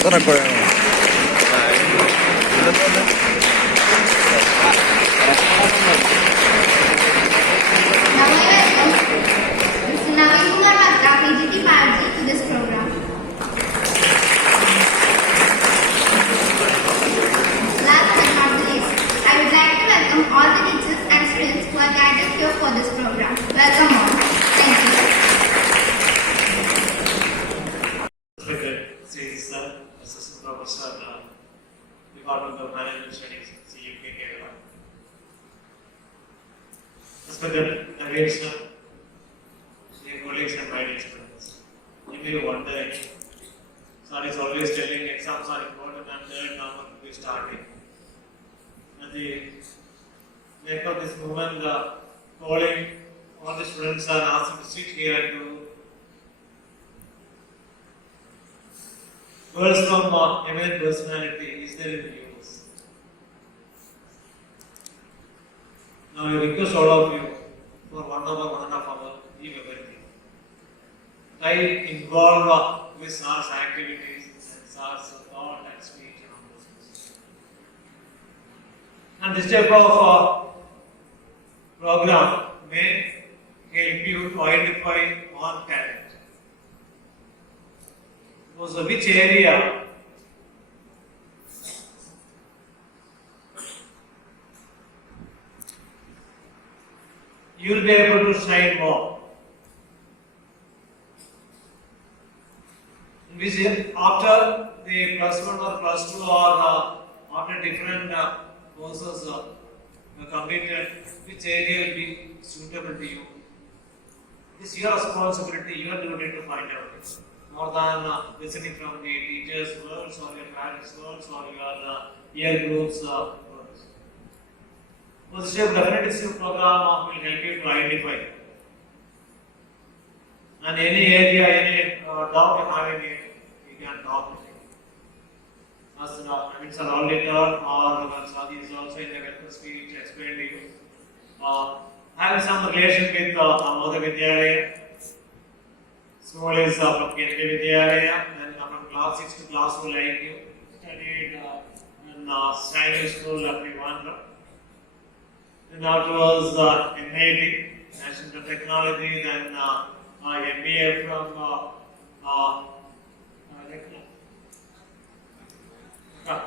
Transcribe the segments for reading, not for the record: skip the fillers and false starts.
to this program. Last but not the least, I would like to welcome all the teachers and students who are gathered here for this program. Welcome all. Thank you. Assistant Professor, Department of Management Studies, CUK Kerala. Respected Naveed sir, dear colleagues and my dear students, you may be wondering, sir is always telling exams are important and third number will be starting. At the make of this movement, calling all the students and asking to sit here and to words from eminent personality is there in the news. Now I request all of you for 1 hour, 1.5 hours, leave everything. Try involve with SARS activities and SARS thought and speech and all those things. And this type of program may help you to identify on talent. So which area you will be able to shine more? Which after the +1 or +2 or after different courses completed, which area will be suitable to you? It's your responsibility, your duty to find out it. More than listening from the teachers' words or your parents' words or your year group's words. So this definitely program will help you to identify. And any area, any doubt you have in it, you can talk with him. As Naveed sir already told, or Sadi is also in the welcome speech explained to you. Having some relation with Navodaya Vidyalaya. School is from Periye Vidyalaya, then from class 6 to class 2 like you, studied in Stanley School at Trivandrum. Then afterwards NIT, National Technology, then MBA from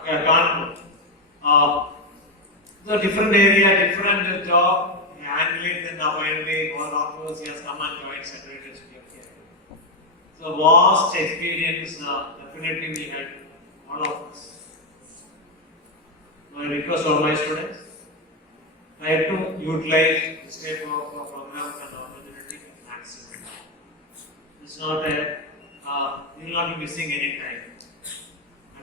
Kanpur. So different area, different job, handling, then finally all afterwards he has come and joined Secretariat. So vast experience definitely will help all of us. I request all my students, try to utilize this type of programs and opportunity maximum. It's not you will not be missing any time.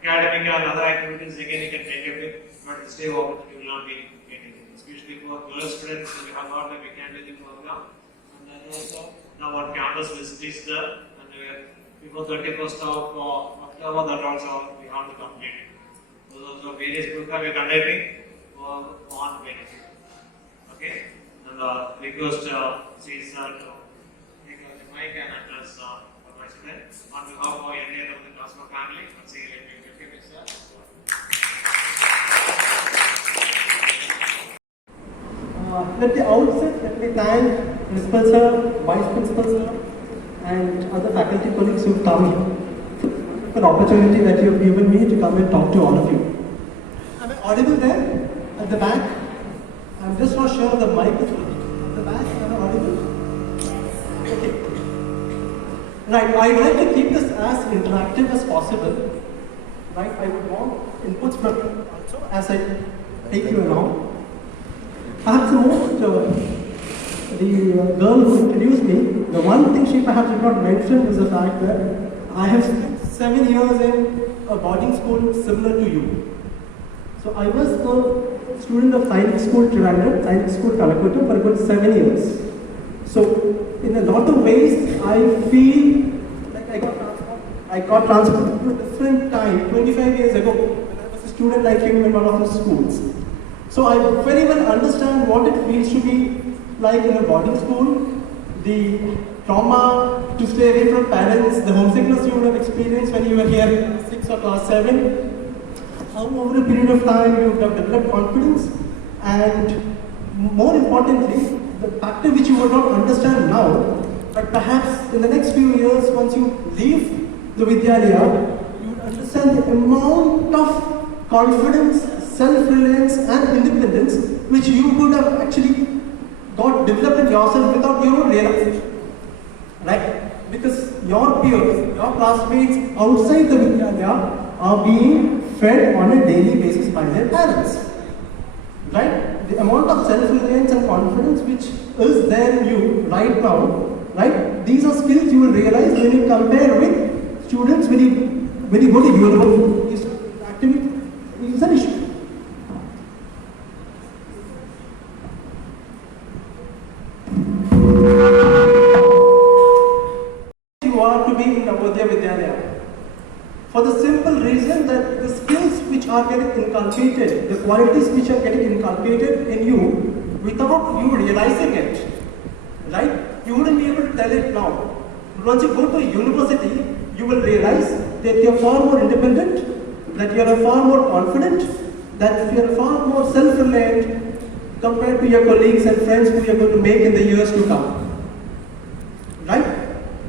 Academic and other activities again you can take a bit, but this type of opportunity will not be getting it. Especially for girl students, we have got the mechanical program, and then also now our campus visit is there. Before 31st of October, that also we have to complete it. Those are various programs we are conducting on benefit. Okay? And request Caesar to take the mic and address for my students. On behalf of the entire of the Kasargode family, once again, let me sir. At the outset, let me thank Principal Sir, Vice Principal Sir, and other faculty colleagues who have come here for an opportunity that you have given me to come and talk to all of you. Am I audible there? At the back? I'm just not sure if the mic is working. At the back, am I audible? Okay. Right, I'd like to keep this as interactive as possible. Right, I would want inputs from you also as I take you along. Perhaps the girl who introduced me, the one thing she perhaps did not mention is the fact that I have spent 7 years in a boarding school similar to you. So I was a student of Science School Trivandrum, Science School Kalakutta for a good 7 years. So in a lot of ways, I feel like I got transferred to a different time, 25 years ago, when I was a student like you in one of the schools. So I very well understand what it feels to be like in a boarding school, the trauma to stay away from parents, the homesickness you would have experienced when you were here in class 6 or class 7. How over a period of time you would have developed confidence, and more importantly, the factor which you would not understand now, but perhaps in the next few years, once you leave the Vidyalaya, you would understand the amount of confidence, self-reliance and independence which you would have actually got developed in yourself without your own realization. Right? Because your peers, your classmates outside the Vidyalaya are being fed on a daily basis by their parents. Right? The amount of self-reliance and confidence which is there in you right now, right? These are skills you will realize when you compare with students when you go to university. Activity is an issue. You are to be in Navodaya Vidyalaya. For the simple reason that the skills which are getting inculcated, the qualities which are getting inculcated in you without you realizing it, right? You wouldn't be able to tell it now. But once you go to a university, you will realize that you are far more independent, that you are far more confident, that you are far more self-reliant compared to your colleagues and friends who you are going to make in the years to come. Right?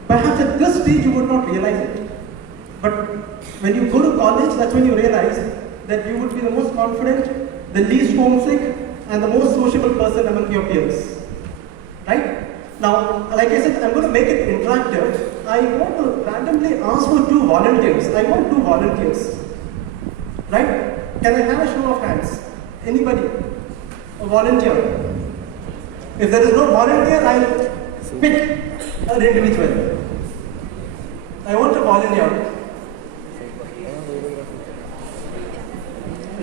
Perhaps at this stage you would not realize it. But when you go to college, that's when you realize that you would be the most confident, the least homesick, and the most sociable person among your peers. Right? Now, like I said, I'm going to make it interactive. I want to randomly ask for 2 volunteers. I want 2 volunteers. Right? Can I have a show of hands? Anybody? A volunteer? If there is no volunteer, I'll pick an individual. I want a volunteer.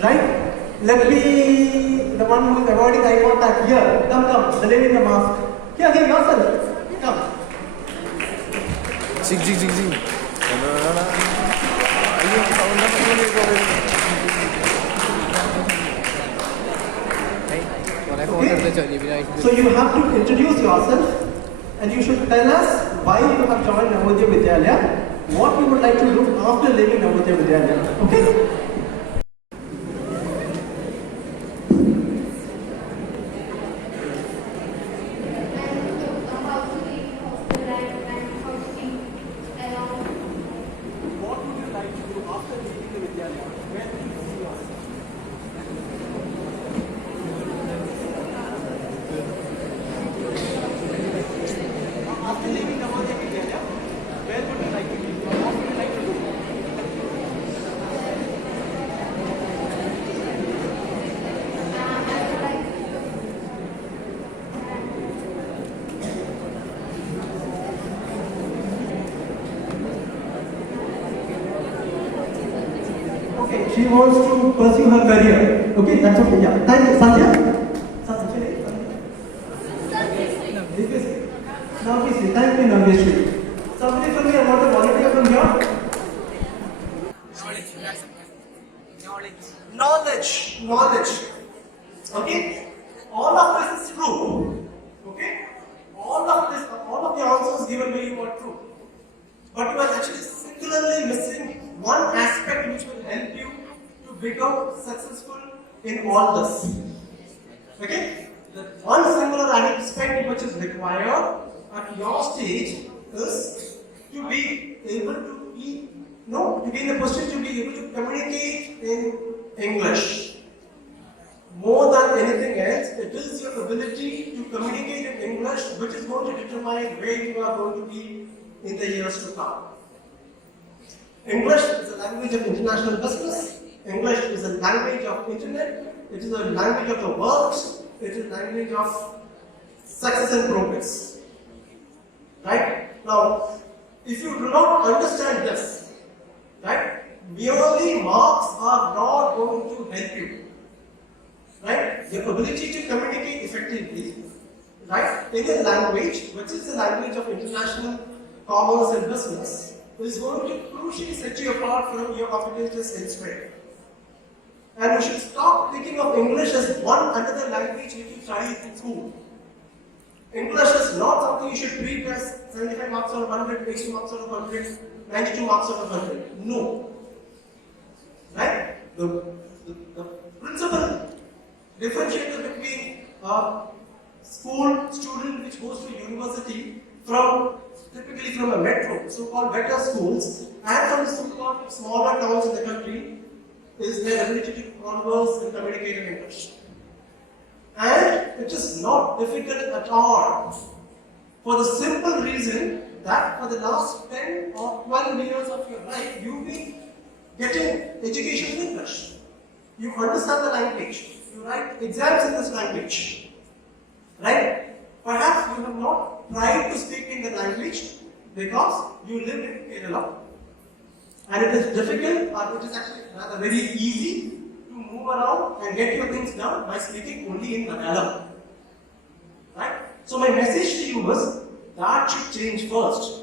Right? Let me, the one who is avoiding eye contact here. Come, the lady in the mask. Here, yourself. Come. Zing. Okay. So you have to introduce yourself and you should tell us why you have joined Navodaya Vidyalaya, what you would like to do after leaving Navodaya Vidyalaya. Okay? Okay, she wants to pursue her career. Okay, that's okay. Yeah. Thank you, Sandhya. Navishri, thank you, Navishri. Somebody from here, want a volunteer from here? Knowledge. Okay? All of this is true. Okay? All of the answers given by you are true. But you are actually singularly missing one aspect which will help you to become successful in all this. Okay? The one singular aspect which is required at your stage is to be able to be, to be in a position to be able to communicate in English. More than anything else, it is your ability to communicate in English which is going to determine where you are going to be in the years to come. English is a language of international business. English is a language of internet. It is a language of the world. It is a language of success and progress. Right? Now, if you do not understand this, right, merely marks are not going to help you. Right? Your ability to communicate effectively, right, in a language which is the language of international commerce and business is going to crucially set you apart from your competitors elsewhere. And you should stop thinking of English as one another language which you try in school. English is not something you should treat as 75 marks out of 100, 80 marks out of 100, 92 marks out of 100. No. Right? The principal differentiator between a school student which goes to university from typically from a metro, so-called better schools, and from the so-called smaller towns in the country is their ability to converse and communicate in English. And it is not difficult at all for the simple reason that for the last 10 or 12 years of your life, you've been getting education in English. You understand the language. You write exams in this language. Right? Perhaps you have not tried to speak in the language because you live in Kerala. And it is difficult, or it is actually rather very easy to move around and get your things done by speaking only in Malayalam. Right? So my message to you is that should change first.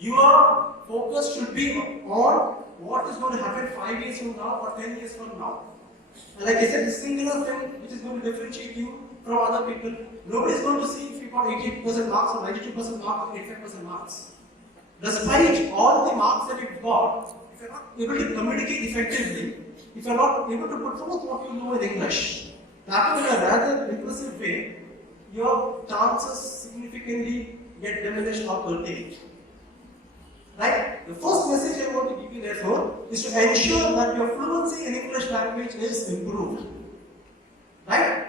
Your focus should be on what is going to happen 5 years from now or 10 years from now. And like I said, the singular thing which is going to differentiate you from other people, nobody is going to see if you got 88% marks or 92% marks or 85% marks. Despite all the marks that you've got, if you're not able to communicate effectively, if you're not able to put forth what you know in English, that in a rather impressive way, your chances significantly get diminished or curtailed. Right? The first message I want to give you therefore is to ensure that your fluency in English language is improved. Right?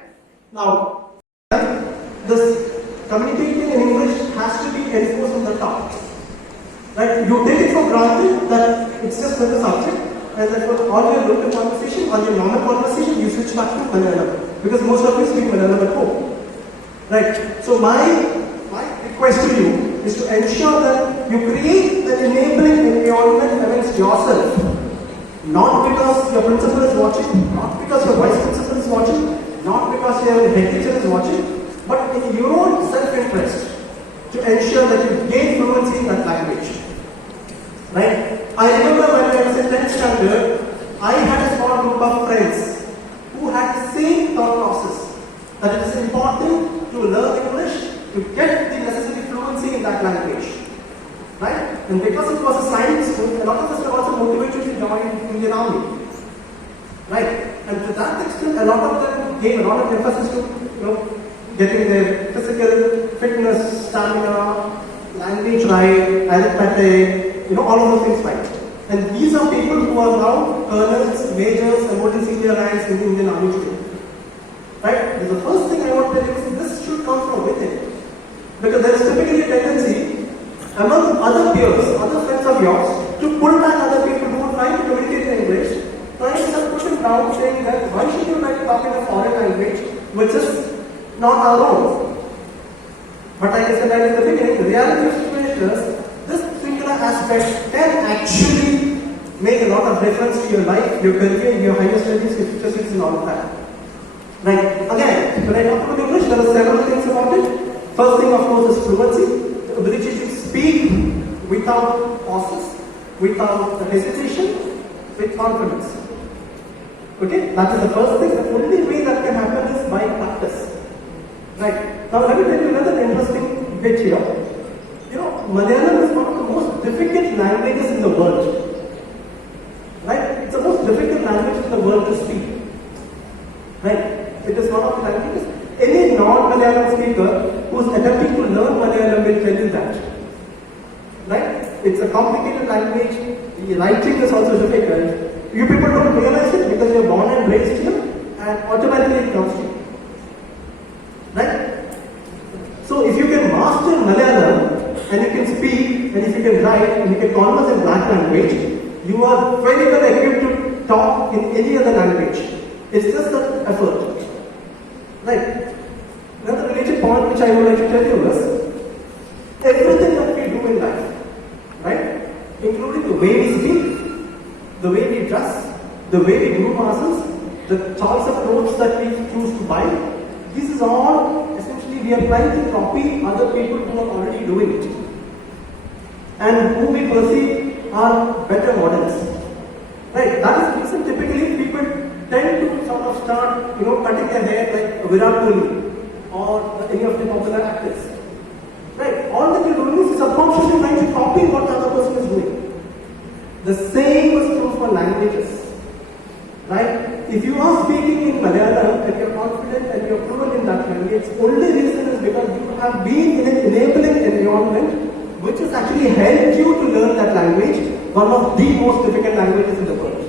Now, this communicating in English has to be enforced from the top. Right? You take it for granted that it's just another subject, and that for all your local conversation, all your normal conversation, you switch back to Malayalam. Because most of you speak Malayalam at home. Right? So my request to you is to ensure that you create an enabling environment amongst yourself. Not because your principal is watching, not because your vice principal is watching, not because your head teacher is watching, but in your own self-interest to ensure that you gain fluency in that language. Right? I remember when I was in 10th standard, I had a small group of friends who had the same thought process, that it is important to learn English to get the necessary fluency in that language. Right? And because it was a science school, a lot of us were also motivated to join the Indian Army. Right? And to that extent, a lot of them gave a lot of emphasis to getting their physical fitness, stamina, language right, arithmetic, all of those things right. And these are people who are now colonels, majors, and holding senior ranks in the Indian Army today. Right? The first thing I want to tell you is this should come from within. Because there is typically a tendency among other peers, other friends of yours, to pull back other people who are trying to communicate in English, trying to start pushing down, saying that why should you like to talk in a foreign language which is not our own? But like I said right in the beginning, the reality of the situation is this singular aspect can actually make a lot of difference to your life, your career, your higher studies, your future studies, and all of that. Right? Again, when I talk about English, there are several things about it. First thing, of course, is fluency, the ability to speak without pauses, without hesitation, with confidence. Okay? That is the first thing. The only way that can happen is by practice. Right? Now, let me tell you another interesting bit here. Malayalam is one of the most difficult languages in the world. Right? It's the most difficult language in the world to speak. Right? It is one of the languages. Any non-Malayalam speaker who is attempting to learn Malayalam will tell you that. Right? It's a complicated language. The writing is also difficult. You people don't realize it because you're born and raised here, and automatically it comes to you. Right? So if you can master Malayalam, and you can speak, and if you can write, and you can converse in that language, you are very well equipped to talk in any other language. It's just an effort. Right? Another related point which I would like to tell you is, everything that we do in life, right, including the way we speak, the way we dress, the way we groom ourselves, the choice of clothes that we choose to buy, this is all essentially we are trying to copy other people who are already doing it and who we perceive are better models. Right? That is the reason typically people tend to sort of start, cutting their hair like Virat Kohli or the any of the popular actors. Right? All that you're doing is subconsciously trying to copy what the other person is doing. The same is true for languages. Right? If you are speaking in Malayalam and you're confident and you're fluent in that language, only reason is because you have been in an enabling environment which has actually helped you to learn that language, one of the most difficult languages in the world.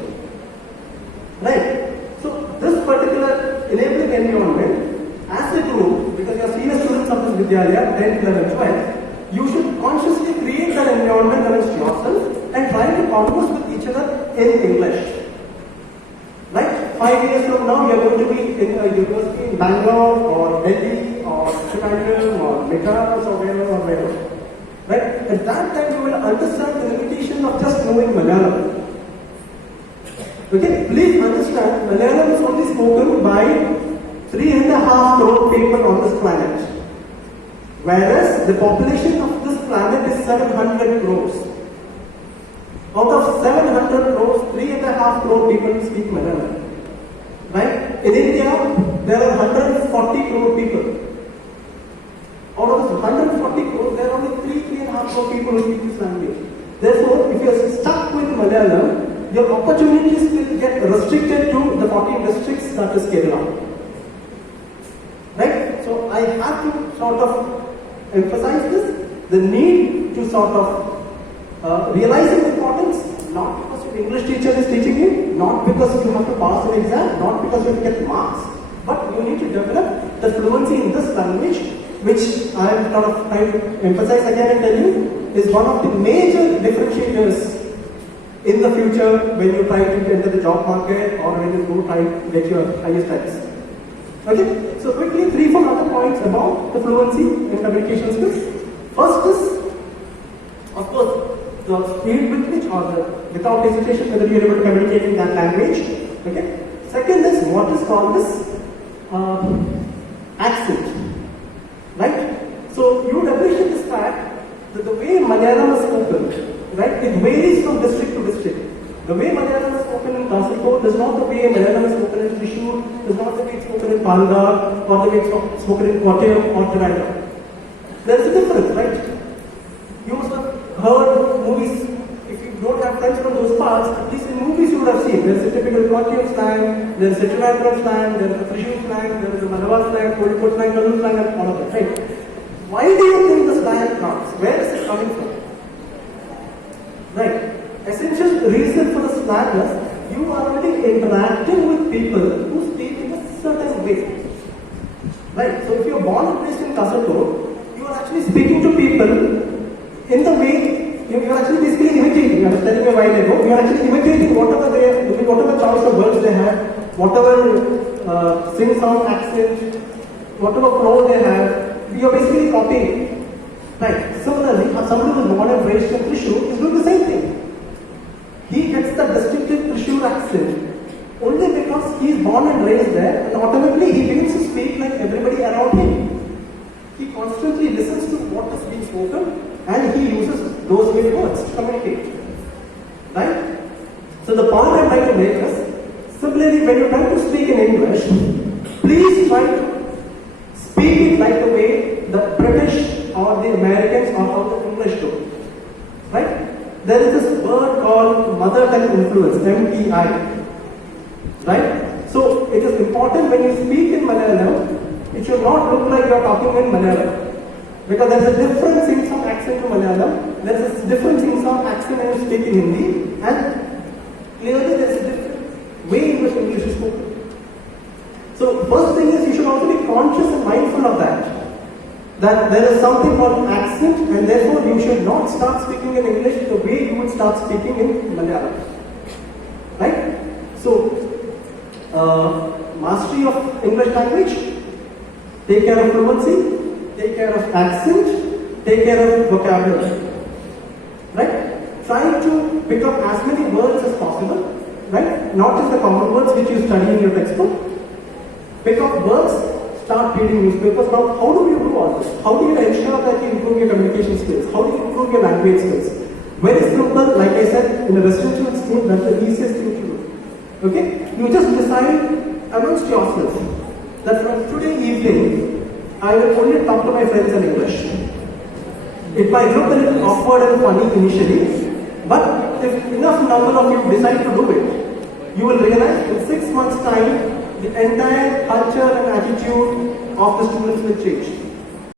Right? So this particular enabling environment, as a group, because you are senior students of this Vidyalaya, 10th, 11th, 12th, you should consciously create that environment amongst yourself and try to converse with each other in English. Right? 5 years from now, you are going to be in a university in Bangalore or Delhi or Chicago or Madras or wherever. Right? At that time, you will understand the limitation of just knowing Malayalam. Okay? Please understand, Malayalam is only spoken by 3.5 crore people on this planet. Whereas the population of this planet is 700 crores. Out of 700 crores, 3.5 crore people speak Malayalam. Right? In India, there are 140 crore people. Out of this 140 crore, there are only 3.5 crore people who speak this language. Therefore, if you are stuck with Malayalam, your opportunities will get restricted to the 14 districts that is Kerala. Right? So I have to sort of emphasize this, the need to sort of realizing the importance, not because your English teacher is teaching you, not because you have to pass an exam, not because you have to get marks, but you need to develop the fluency in this language, which I am sort of trying to emphasize again and tell you, is one of the major differentiators in the future when you try to enter the job market or when you go try to get your higher studies. Okay, so quickly 3-4 other points about the fluency in communication skills. First is, of course, the speed with which or without hesitation whether you are able to communicate in that language. Okay. Second is what is called this accent. Right? So you would appreciate this fact that the way Malayalam is spoken, right, it varies from district to district. The way Malayalam is spoken in Kasargode is not the way Malayalam is spoken in Thrissur, is not the way it's spoken in Palga, or the way it's spoken in Kottayam or Trivandrum. There is a difference, right? You must have heard movies. If you don't have friends from those parts, at least in movies you would have seen. There is a typical Kottayam slang, there is a Trivandrum slang, there is a Thrissur slang, there is a Malabar slang, Kozhikode slang, Kannur slang, and all of that, right? Why do you think the slang comes? Where is it coming from? Right. Essential reason for the slang is you are already interacting with people who speak in a certain way. Right. So if you are born and raised in Kasargode, you are actually speaking to people in the way you are actually basically imitating. I was telling you a while ago, you are actually imitating whatever choice of words they have, whatever sing-song accent, whatever flow they have, you are basically copying. Right. Similarly, somebody who is born and raised in Thrissur is doing the same thing. He gets the distinctive Thrissur accent only because he is born and raised there, and automatically he begins to speak like everybody around him. He constantly listens to what is being spoken and he uses those very words to communicate. Right? So the point I am trying to make is, similarly when you try to speak in English, please try to speak it like the way the British or the Americans or how the English do. Right? There is this word called mother tongue influence, MEI. Right? So it is important when you speak in Malayalam, it should not look like you are talking in Malayalam. Because there is a different sing-song accent to Malayalam, there is a different sing-song accent when you speak in Hindi, and clearly there is a different way in which English is spoken. So first thing is you should also be conscious and mindful of that. That there is something called accent, and therefore you should not start speaking in English the way you would start speaking in Malayalam. Right? So, mastery of English language, take care of fluency, take care of accent, take care of vocabulary. Right? Try to pick up as many words as possible. Right? Not just the common words which you study in your textbook. Pick up words. Start reading newspapers. Now, how do you do all this? How do you ensure that you improve your communication skills? How do you improve your language skills? Very simple, like I said, in a residential school, that's the easiest thing to do. Okay? You just decide amongst yourself that from today evening, I will only talk to my friends in English. It might look a little awkward and funny initially, but if enough number of you decide to do it, you will realize in 6 months' time, the entire culture and attitude of the students will change.